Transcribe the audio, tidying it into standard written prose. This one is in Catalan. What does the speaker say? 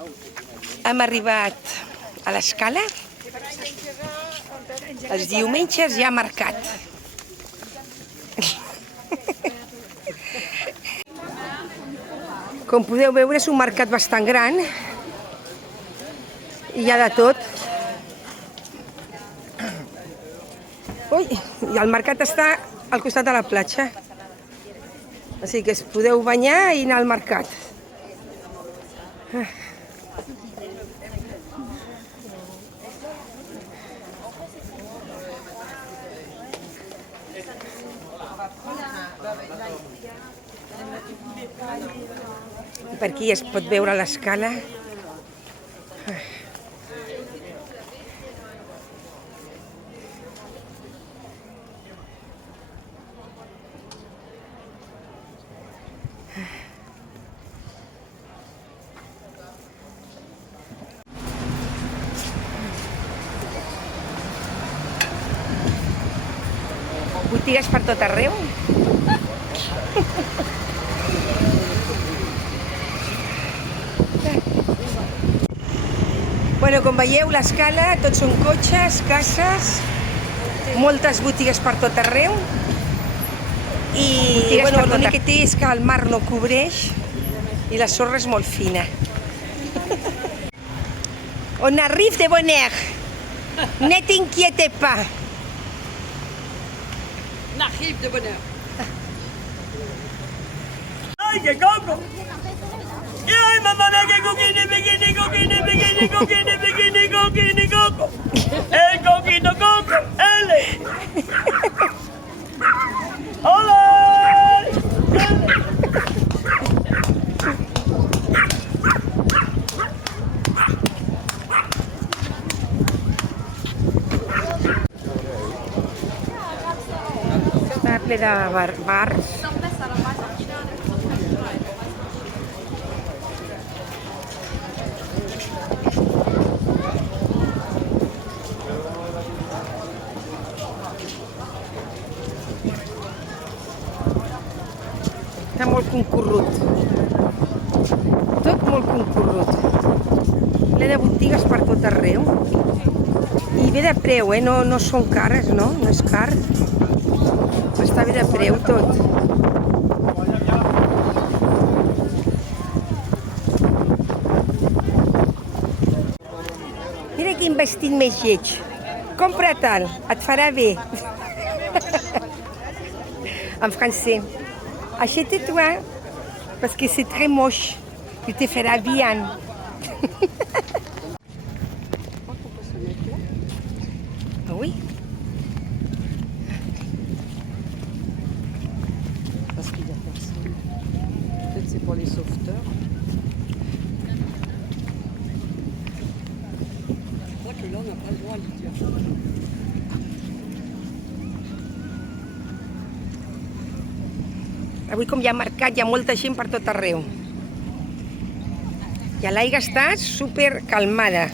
Hem arribat a l'Escala. Els diumenges hi ha mercat. Com podeu veure, és un mercat bastant gran. I hi ha de tot. Ui, i el mercat està al costat de la platja. Així que es podeu banyar i anar al mercat. Per aquí es pot veure l'Escala. Botigues per tot arreu. Bueno, com veieu, l'Escala, tots són cotxes, cases, moltes botigues per tot arreu. I bueno, l'únic que té és que el mar no cobreix i la sorra és molt fina. On arrive de bon air. Ne t'inquiète pas. On arrive de bonne heure. ¡Ay, qué coco! ¡Y ay, mamá, que coquini, bikini, coquini, bikini, coquini, bikini, coquini, coco! ¡El coquito coco! ¡Ele! ¡Hola! Està ple de bars. Està molt concorrut. Tot molt concorrut. Ple de botigues per tot arreu. I bé de preu, no són cares, no? No és car. Està bé de preu tot. Mira quin vestit més lleig. Compra-te'l, et farà bé. En français. Achète-toi, parce que c'est très moche. Tu te feras bien. Ah oui? Parce qu'il y a personne. Peut-être c'est pour les sauveteurs. Je crois que là, on n'a pas le droit, Lydia. Avui, com hi ha mercat, hi ha molta gent per tot arreu. I l'aigua està super calmada.